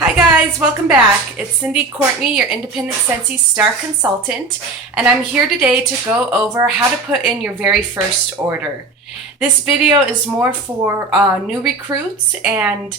Hi guys, welcome back. It's Cindy Courtney, your independent Scentsy star consultant, and I'm here today to go over how to put in your very first order. This video is more for new recruits and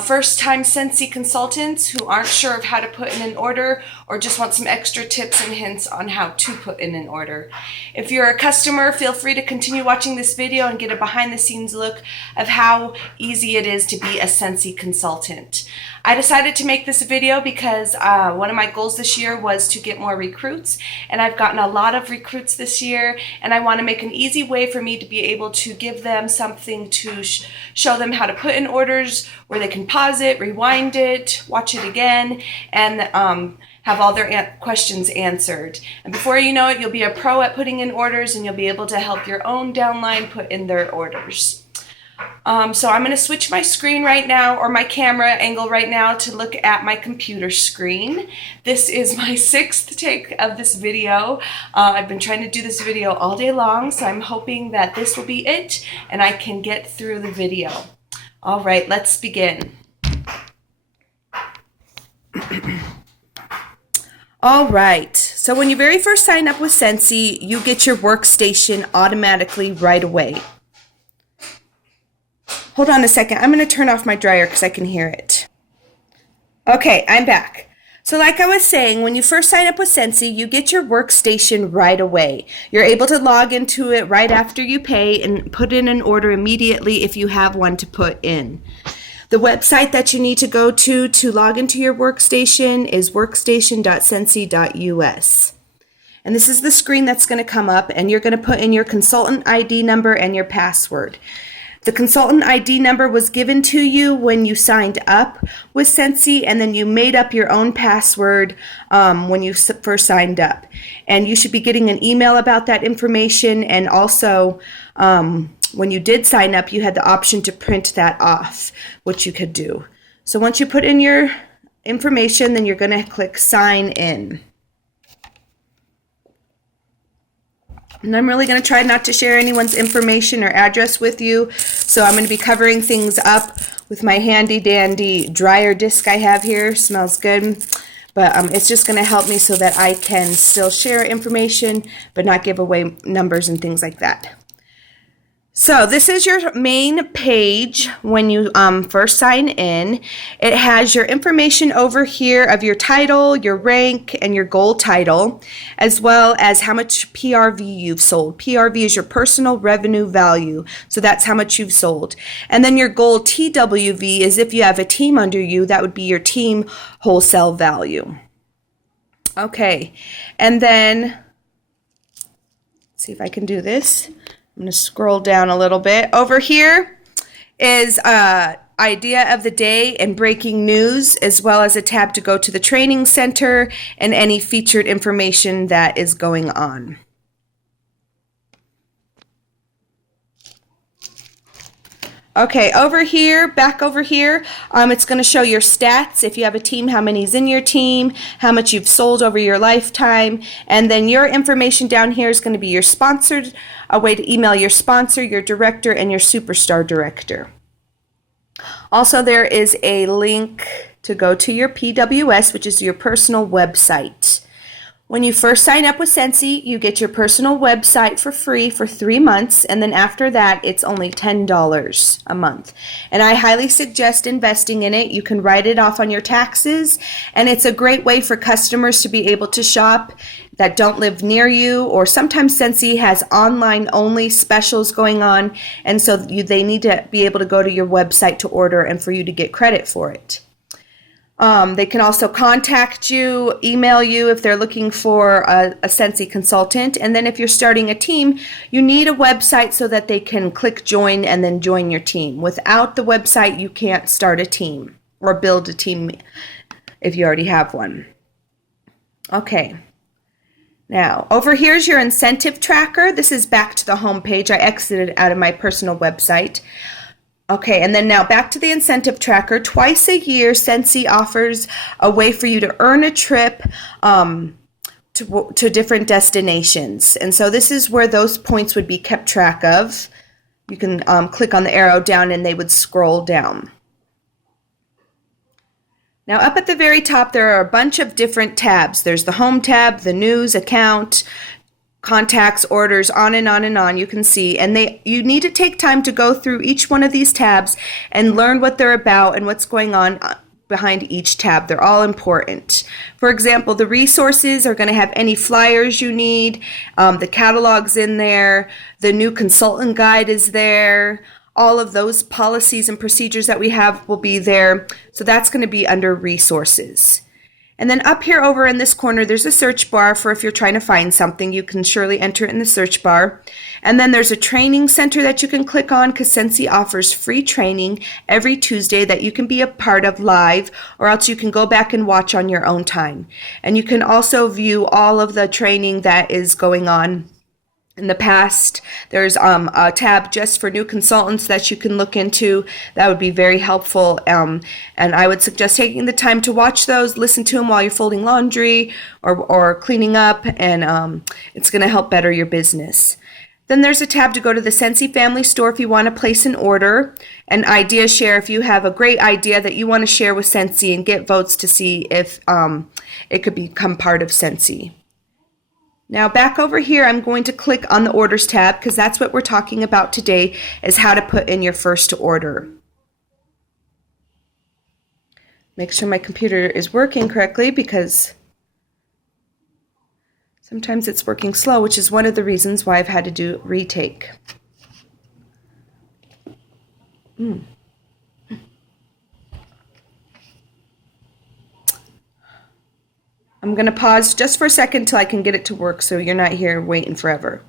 first-time Scentsy consultants who aren't sure of how to put in an order or just want some extra tips and hints on how to put in an order. If you're a customer, feel free to continue watching this video and get a behind-the-scenes look of how easy it is to be a Scentsy consultant. I decided to make this video because one of my goals this year was to get more recruits, and I've gotten a lot of recruits this year, and I want to make an easy way for me to be able to give them something to show them how to put in orders where they can pause it, rewind it, watch it again, and have all their questions answered. And before you know it, you'll be a pro at putting in orders, and you'll be able to help your own downline put in their orders. So I'm going to switch my screen right now, or my camera angle right now, to look at my computer screen. This is my 6th take of this video. I've been trying to do this video all day long, so I'm hoping that this will be it and I can get through the video. All right, let's begin. All right, so when you very first sign up with Scentsy, you get your workstation automatically right away. Hold on a second. I'm going to turn off my dryer because I can hear it. Okay, I'm back. So like I was saying, when you first sign up with Scentsy, you get your workstation right away. You're able to log into it right after you pay and put in an order immediately if you have one to put in. The website that you need to go to log into your workstation is workstation.scentsy.us. And this is the screen that's going to come up, and you're going to put in your consultant ID number and your password. The consultant ID number was given to you when you signed up with Scentsy, and then you made up your own password when you first signed up. And you should be getting an email about that information, and also when you did sign up, you had the option to print that off, which you could do. So once you put in your information, then you're going to click Sign In. And I'm really going to try not to share anyone's information or address with you. So I'm going to be covering things up with my handy dandy dryer disc I have here. Smells good. But it's just going to help me so that I can still share information but not give away numbers and things like that. So this is your main page when you first sign in. It has your information over here of your title, your rank, and your goal title, as well as how much PRV you've sold. PRV is your personal revenue value, so that's how much you've sold. And then your goal TWV is if you have a team under you, that would be your team wholesale value. Okay, and then, let's see if I can do this. I'm going to scroll down a little bit. Over here is idea of the day and breaking news, as well as a tab to go to the training center and any featured information that is going on. Okay, over here, back over here, it's going to show your stats. If you have a team, how many's in your team, how much you've sold over your lifetime, and then your information down here is going to be your sponsored, a way to email your sponsor, your director, and your superstar director. Also, there is a link to go to your PWS, which is your personal website. When you first sign up with Scentsy, you get your personal website for free for 3 months, and then after that, it's only $10 a month. And I highly suggest investing in it. You can write it off on your taxes, and it's a great way for customers to be able to shop that don't live near you, or sometimes Scentsy has online-only specials going on, and so they need to be able to go to your website to order and for you to get credit for it. They can also contact you, email you if they're looking for a Scentsy consultant. And then if you're starting a team, you need a website so that they can click join and then join your team. Without the website, you can't start a team or build a team if you already have one. Okay. Now, over here is your incentive tracker. This is back to the home page. I exited out of my personal website. Okay, and then now back to the incentive tracker. Twice a year, Scentsy offers a way for you to earn a trip to different destinations. And so this is where those points would be kept track of. You can click on the arrow down and they would scroll down. Now up at the very top, there are a bunch of different tabs. There's the home tab, the news, account, contacts, orders, on and on and on, you can see. And you need to take time to go through each one of these tabs and learn what they're about and what's going on behind each tab. They're all important. For example, the resources are going to have any flyers you need, the catalog's in there, the new consultant guide is there, all of those policies and procedures that we have will be there. So that's going to be under resources. And then up here over in this corner, there's a search bar for if you're trying to find something. You can surely enter it in the search bar. And then there's a training center that you can click on because Scentsy offers free training every Tuesday that you can be a part of live, or else you can go back and watch on your own time. And you can also view all of the training that is going on in the past. There's a tab just for new consultants that you can look into. That would be very helpful. And I would suggest taking the time to watch those, listen to them while you're folding laundry or cleaning up, and it's going to help better your business. Then there's a tab to go to the Scentsy Family Store if you want to place an order, and Idea Share if you have a great idea that you want to share with Scentsy and get votes to see if it could become part of Scentsy. Now back over here, I'm going to click on the Orders tab because that's what we're talking about today, is how to put in your first order. Make sure my computer is working correctly because sometimes it's working slow, which is one of the reasons why I've had to do retake. I'm going to pause just for a second till I can get it to work so you're not here waiting forever.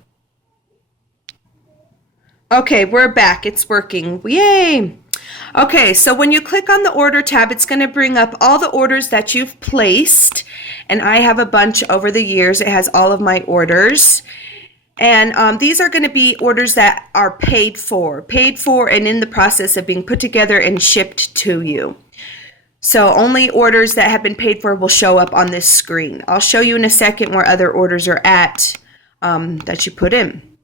Okay, we're back. It's working. Yay! Okay, so when you click on the Order tab, it's going to bring up all the orders that you've placed. And I have a bunch over the years. It has all of my orders. And these are going to be orders that are paid for and in the process of being put together and shipped to you. So only orders that have been paid for will show up on this screen. I'll show you in a second where other orders are at that you put in.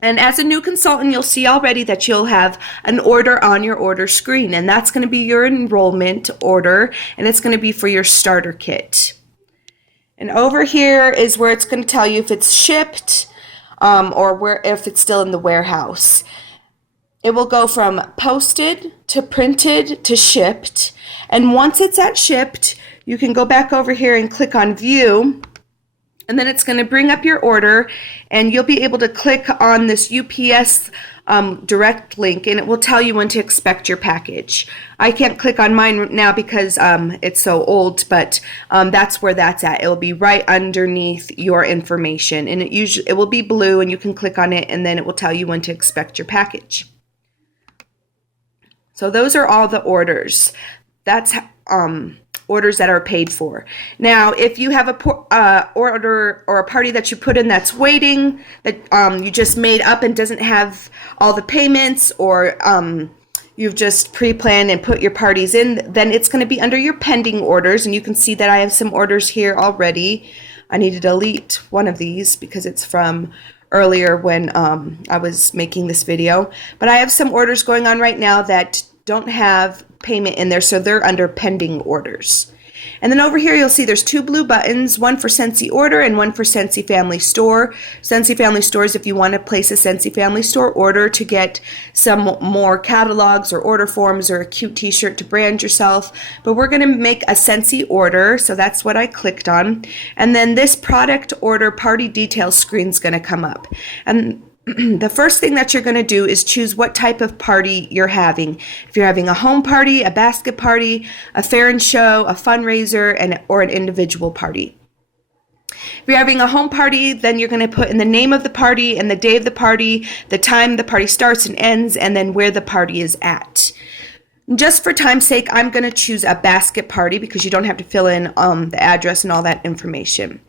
And as a new consultant, you'll see already that you'll have an order on your order screen, and that's going to be your enrollment order, and it's going to be for your starter kit. And over here is where it's going to tell you if it's shipped or if it's still in the warehouse. It will go from posted to printed to shipped. And once it's at shipped, you can go back over here and click on view. And then it's going to bring up your order. And you'll be able to click on this UPS direct link. And it will tell you when to expect your package. I can't click on mine now because it's so old. But that's where that's at. It will be right underneath your information. And it will be blue. And you can click on it. And then it will tell you when to expect your package. So those are all the orders. That's orders that are paid for. Now, if you have a order or a party that you put in that's waiting, that you just made up and doesn't have all the payments, or you've just pre-planned and put your parties in, then it's going to be under your pending orders. And you can see that I have some orders here already. I need to delete one of these because it's from earlier when I was making this video. But I have some orders going on right now that don't have payment in there, so they're under pending orders. And then over here you'll see there's two blue buttons, one for Scentsy Order and one for Scentsy Family Store. Scentsy Family Store is if you want to place a Scentsy Family Store order to get some more catalogs or order forms or a cute t-shirt to brand yourself. But we're going to make a Scentsy order, so that's what I clicked on. And then this product order party details screen is going to come up. And the first thing that you're going to do is choose what type of party you're having. If you're having a home party, a basket party, a fair and show, a fundraiser, or an individual party. If you're having a home party, then you're going to put in the name of the party and the day of the party, the time the party starts and ends, and then where the party is at. Just for time's sake, I'm going to choose a basket party because you don't have to fill in the address and all that information.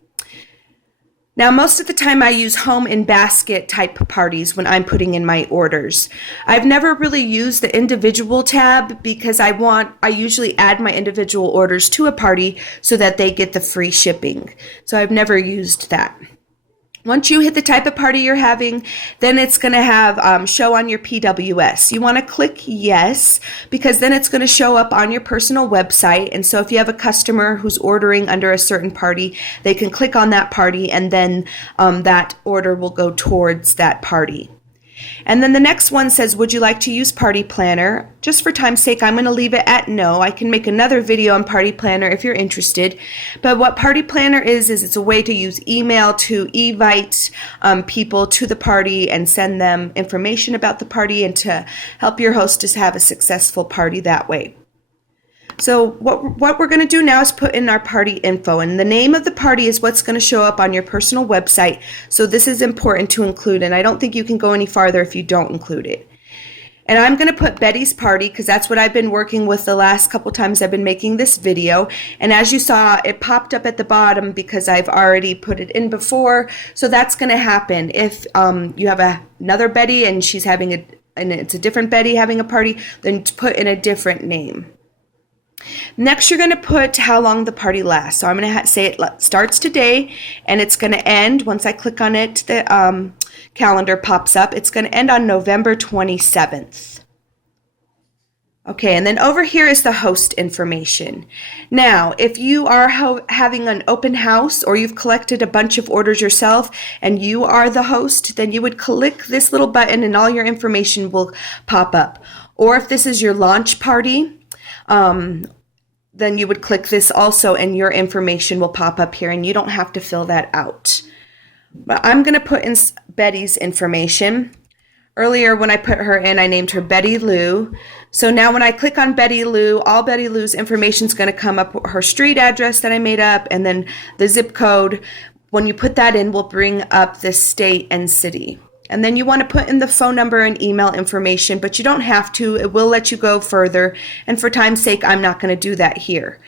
Now, most of the time I use home and basket type parties when I'm putting in my orders. I've never really used the individual tab because I usually add my individual orders to a party so that they get the free shipping. So I've never used that. Once you hit the type of party you're having, then it's going to have show on your PWS. You want to click yes, because then it's going to show up on your personal website. And so if you have a customer who's ordering under a certain party, they can click on that party, and then that order will go towards that party. And then the next one says, would you like to use Party Planner? Just for time's sake, I'm going to leave it at no. I can make another video on Party Planner if you're interested. But what Party Planner is it's a way to use email to invite people to the party and send them information about the party, and to help your hostess have a successful party that way. So what we're going to do now is put in our party info, and the name of the party is what's going to show up on your personal website. So this is important to include, and I don't think you can go any farther if you don't include it. And I'm going to put Betty's Party, because that's what I've been working with the last couple times I've been making this video. And as you saw, it popped up at the bottom because I've already put it in before. So that's going to happen if you have another Betty and she's having and it's a different Betty having a party, then put in a different name. Next, you're going to put how long the party lasts. So I'm going to say it starts today, and it's going to end, once I click on it, the calendar pops up. It's going to end on November 27th. Okay, and then over here is the host information. Now, if you are having an open house, or you've collected a bunch of orders yourself and you are the host, then you would click this little button and all your information will pop up. Or if this is your launch party, then you would click this also, and your information will pop up here, and you don't have to fill that out. But I'm going to put in Betty's information. Earlier when I put her in, I named her Betty Lou. So now when I click on Betty Lou, all Betty Lou's information is going to come up, her street address that I made up, and then the zip code. When you put that in, will bring up the state and city. And then you want to put in the phone number and email information, but you don't have to. It will let you go further. And for time's sake, I'm not going to do that here.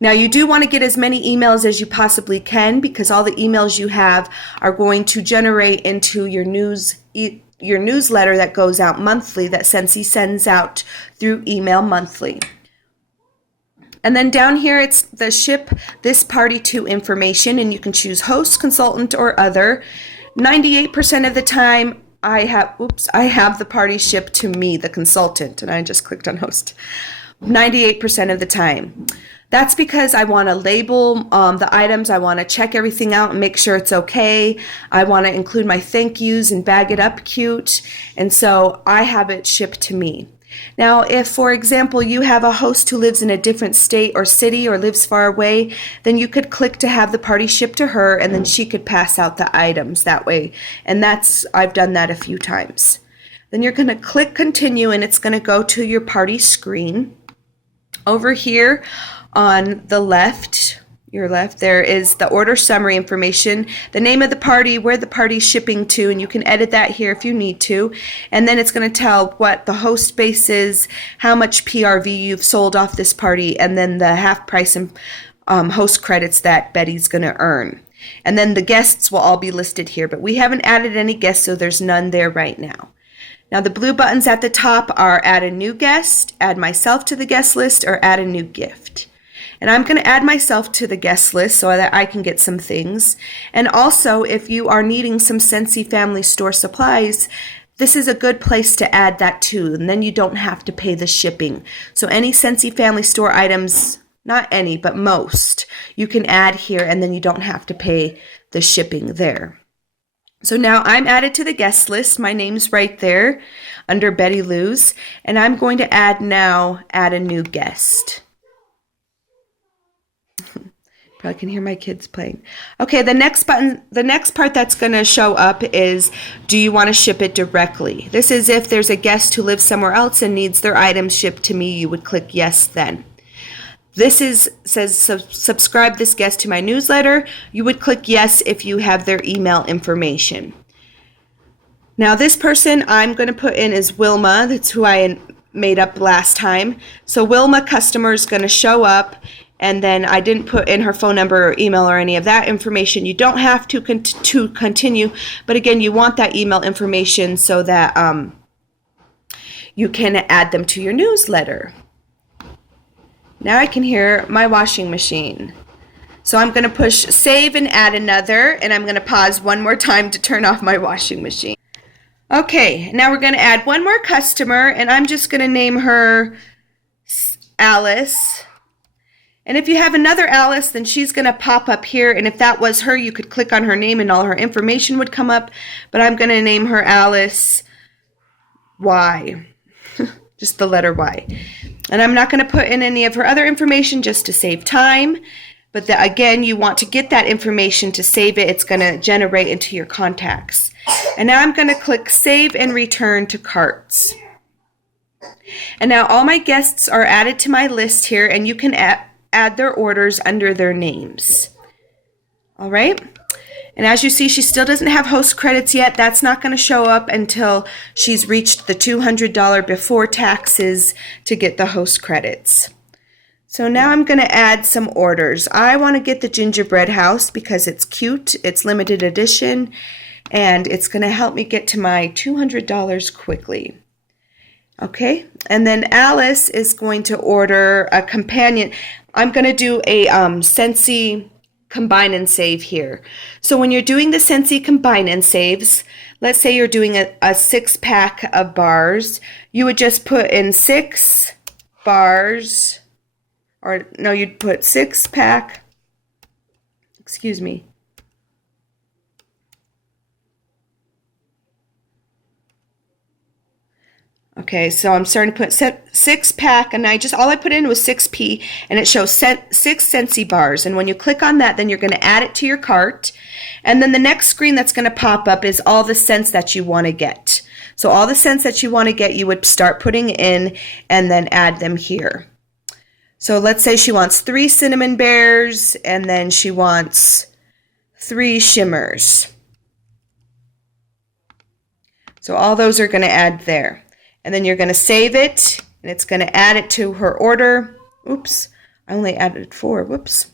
Now, you do want to get as many emails as you possibly can, because all the emails you have are going to generate into your newsletter that goes out monthly, that scentsy sends out through email monthly. And then down here, it's the ship this party to information, and you can choose host, consultant, or other. 98% of the time, I have the party shipped to me, the consultant, and I just clicked on host. 98% of the time. That's because I want to label the items. I want to check everything out and make sure it's okay. I want to include my thank yous and bag it up cute. And so I have it shipped to me. Now, if, for example, you have a host who lives in a different state or city or lives far away, then you could click to have the party shipped to her, and then she could pass out the items that way. And I've done that a few times. Then you're going to click continue, and it's going to go to your party screen. Over here on the left, your left, there is the order summary information, the name of the party, where the party's shipping to, and you can edit that here if you need to. And then it's going to tell what the host base is, how much PRV you've sold off this party, and then the half price and host credits that Betty's going to earn. And then the guests will all be listed here, but we haven't added any guests, so there's none there right now. Now, the blue buttons at the top are add a new guest, add myself to the guest list, or add a new gift. And I'm going to add myself to the guest list so that I can get some things. And also, if you are needing some Scentsy Family Store supplies, this is a good place to add that too. And then you don't have to pay the shipping. So any Scentsy Family Store items, not any, but most, you can add here, and then you don't have to pay the shipping there. So now I'm added to the guest list. My name's right there under Betty Lou's. And I'm going to add a new guest. Probably can hear my kids playing. Okay, the next part that's going to show up is, do you want to ship it directly? This is if there's a guest who lives somewhere else and needs their items shipped to me, you would click yes then. This says subscribe this guest to my newsletter. You would click yes if you have their email information. Now this person I'm going to put in is Wilma. That's who I made up last time. So Wilma customer is going to show up. And then I didn't put in her phone number or email or any of that information. You don't have to continue, but again, you want that email information so that you can add them to your newsletter. Now I can hear my washing machine. So I'm going to push save and add another, and I'm going to pause one more time to turn off my washing machine. Okay, now we're going to add one more customer, and I'm just going to name her Alice. And if you have another Alice, then she's going to pop up here, and if that was her, you could click on her name and all her information would come up, but I'm going to name her Alice Y. Just the letter Y. And I'm not going to put in any of her other information just to save time. But again, you want to get that information to save it. It's going to generate into your contacts. And now I'm going to click Save and Return to Carts. And now all my guests are added to my list here, and you can add their orders under their names. All right? And as you see, she still doesn't have host credits yet. That's not going to show up until she's reached the $200 before taxes to get the host credits. So now I'm going to add some orders. I want to get the gingerbread house because it's cute, it's limited edition, and it's going to help me get to my $200 quickly. Okay, and then Alice is going to order a companion. I'm going to do a scentsy combine and save here. So when you're doing the scentsy combine and saves, let's say you're doing a 6-pack of bars, you would just put in 6 bars. Or no, you'd put 6-pack, excuse me. Okay, so I'm starting to put 6-pack, and all I put in was 6P, and it shows 6 scentsy bars. And when you click on that, then you're going to add it to your cart. And then the next screen that's going to pop up is all the scents that you want to get. So all the scents that you want to get, you would start putting in and then add them here. So let's say she wants 3 cinnamon bears, and then she wants 3 shimmers. So all those are going to add there. And then you're going to save it, and it's going to add it to her order. Oops, I only added 4. Whoops.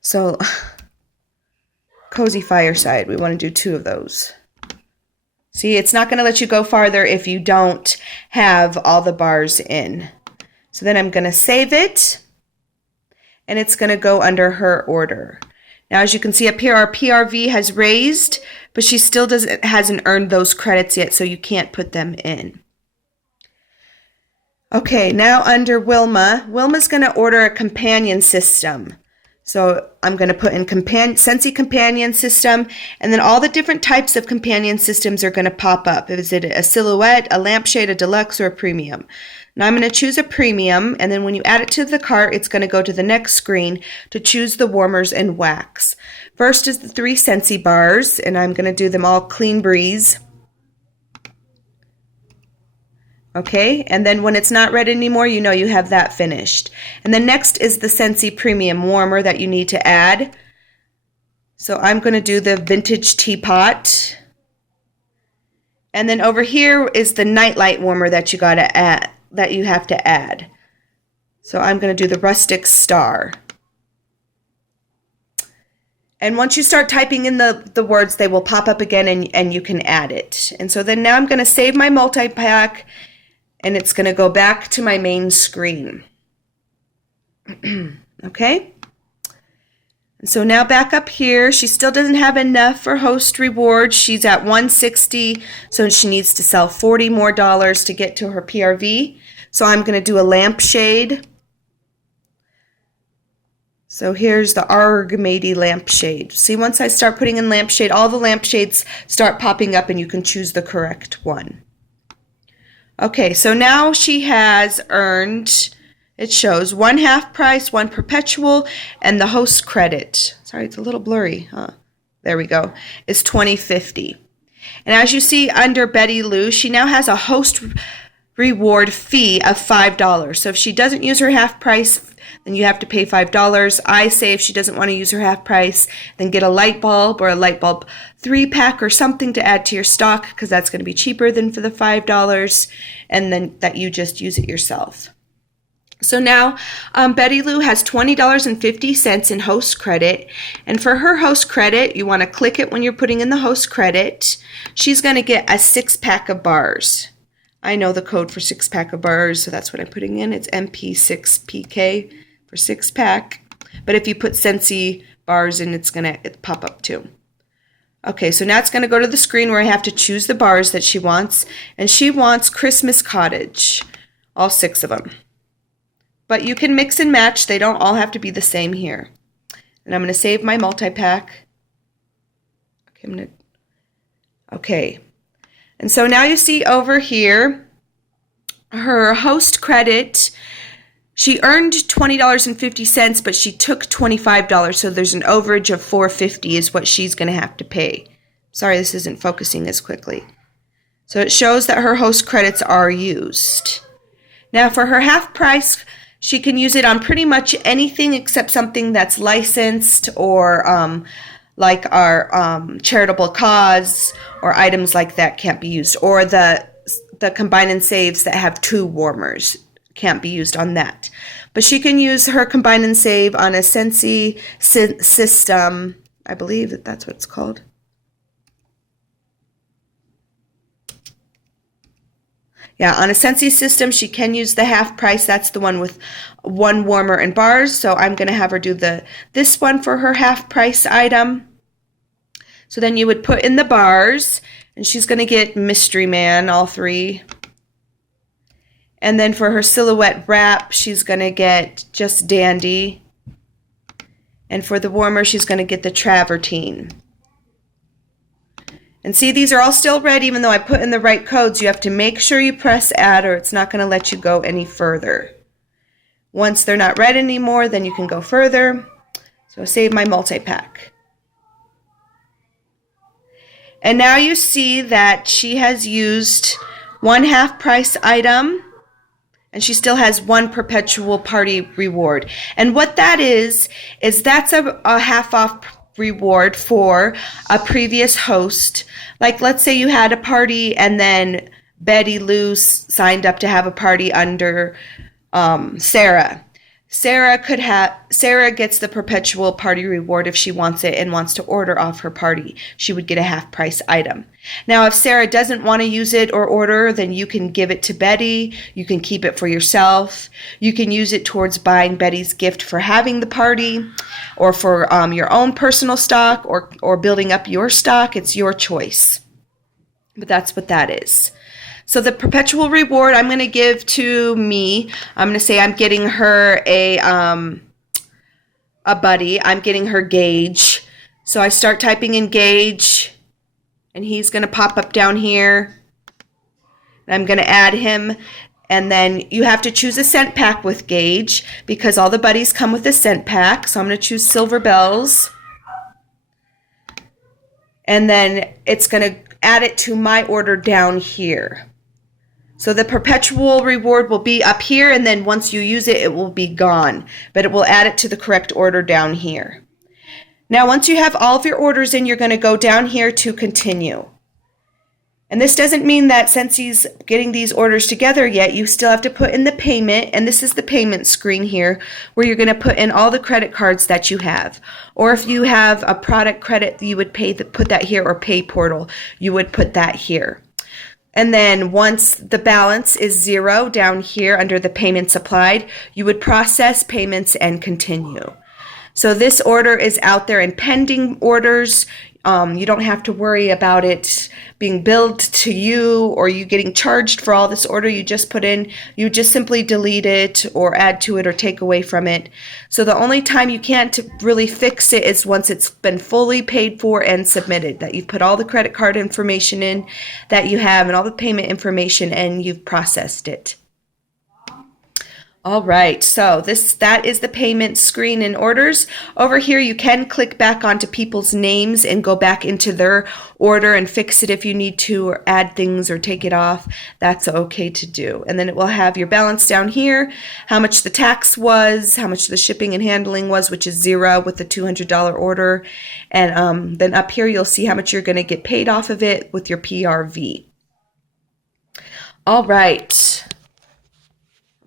So, Cozy Fireside, we want to do 2 of those. See, it's not going to let you go farther if you don't have all the bars in. So then I'm going to save it, and it's going to go under her order. Now, as you can see up here, our PRV has raised, but she still hasn't earned those credits yet, so you can't put them in. Okay, now under Wilma's going to order a companion system. So I'm going to put in Scentsy companion system, and then all the different types of companion systems are going to pop up. Is it a silhouette, a lampshade, a deluxe, or a premium? Now I'm going to choose a premium, and then when you add it to the cart, it's going to go to the next screen to choose the warmers and wax. First is the 3 Scentsy bars, and I'm going to do them all Clean Breeze. Okay, and then when it's not red anymore, you know you have that finished. And then next is the Scentsy Premium Warmer that you need to add. So I'm going to do the Vintage Teapot. And then over here is the Nightlight Warmer that you have to add. So I'm going to do the Rustic Star. And once you start typing in the words, they will pop up again, and you can add it. And so then now I'm going to save my multi-pack, and it's going to go back to my main screen. Okay? And so now back up here, she still doesn't have enough for host rewards. She's at $160, so she needs to sell $40 more to get to her PRV. So I'm going to do a lampshade. So here's the Argamady lampshade. See, once I start putting in lampshade, all the lampshades start popping up, and you can choose the correct one. Okay, so now she has earned, it shows 1 half price, 1 perpetual, and the host credit. Sorry, it's a little blurry. There we go. It's $20.50. And as you see under Betty Lou, she now has a host reward fee of $5. So if she doesn't use her half price, then you have to pay $5. I say if she doesn't want to use her half price, then get a light bulb or a light bulb 3-pack or something to add to your stock, because that's going to be cheaper than for the $5, and then that you just use it yourself. So now Betty Lou has $20.50 in host credit, and for her host credit, you want to click it when you're putting in the host credit. She's going to get a 6-pack of bars. I know the code for 6-pack of bars, so that's what I'm putting in. It's MP6PK for 6-pack. But if you put scentsy bars in, it's going to pop up too. Okay, so now it's going to go to the screen where I have to choose the bars that she wants. And she wants Christmas Cottage, all 6 of them. But you can mix and match. They don't all have to be the same here. And I'm going to save my multi-pack. Okay. And so now you see over here, her host credit, she earned $20.50, but she took $25, so there's an overage of $4.50 is what she's going to have to pay. Sorry, this isn't focusing as quickly. So it shows that her host credits are used. Now for her half price, she can use it on pretty much anything except something that's licensed or like our charitable cause or items like that can't be used. Or the combine and saves that have 2 warmers can't be used on that. But she can use her combine and save on a scentsy system. I believe that's what it's called. Yeah, on a scentsy system, she can use the half price. That's the one with 1 warmer and bars. So I'm going to have her do this one for her half price item. So then you would put in the bars, and she's going to get Mystery Man, all 3. And then for her silhouette wrap, she's going to get just Dandy. And for the warmer, she's going to get the Travertine. And see, these are all still red, even though I put in the right codes. You have to make sure you press add, or it's not going to let you go any further. Once they're not red anymore, then you can go further. So save my multi-pack. And now you see that she has used 1 half price item, and she still has 1 perpetual party reward. And what that is that's a half off reward for a previous host. Like, let's say you had a party and then Betty Lou signed up to have a party under Sarah. Sarah gets the perpetual party reward if she wants it and wants to order off her party. She would get a half price item. Now, if Sarah doesn't want to use it or order, then you can give it to Betty. You can keep it for yourself. You can use it towards buying Betty's gift for having the party, or for your own personal stock, or building up your stock. It's your choice. But that's what that is. So the perpetual reward I'm going to give to me. I'm going to say I'm getting her a buddy. I'm getting her Gage. So I start typing in Gage, and he's going to pop up down here. And I'm going to add him. And then you have to choose a scent pack with Gage, because all the buddies come with a scent pack. So I'm going to choose Silver Bells. And then it's going to add it to my order down here. So the perpetual reward will be up here, and then once you use it, it will be gone. But it will add it to the correct order down here. Now, once you have all of your orders in, you're going to go down here to continue. And this doesn't mean that since he's getting these orders together yet, you still have to put in the payment. And this is the payment screen here, where you're going to put in all the credit cards that you have. Or if you have a product credit, you would put that here, or pay portal, you would put that here. And then once the balance is 0 down here under the payments applied, you would process payments and continue. So this order is out there in pending orders. You don't have to worry about it being billed to you or you getting charged for all this order you just put in. You just simply delete it or add to it or take away from it. So the only time you can't really fix it is once it's been fully paid for and submitted, that you've put all the credit card information in that you have and all the payment information, and you've processed it. All right, so that is the payment screen in orders. Over here, you can click back onto people's names and go back into their order and fix it if you need to, or add things or take it off. That's okay to do. And then it will have your balance down here, how much the tax was, how much the shipping and handling was, which is 0 with the $200 order. And then up here, you'll see how much you're going to get paid off of it with your PRV. All right.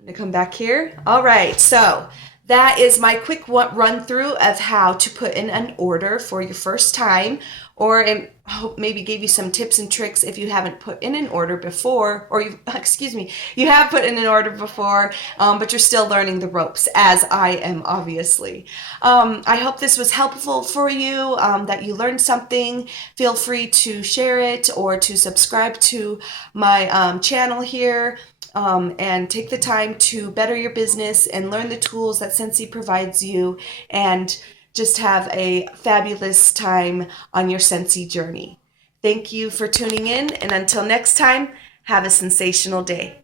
To come back here. All right, so that is my quick run through of how to put in an order for your first time, or hope maybe gave you some tips and tricks if you haven't put in an order before, or you, excuse me, you have put in an order before, but you're still learning the ropes, as I am, obviously. I hope this was helpful for you, that you learned something. Feel free to share it or to subscribe to my channel here. And take the time to better your business and learn the tools that scentsy provides you, and just have a fabulous time on your scentsy journey. Thank you for tuning in, and until next time, have a sensational day.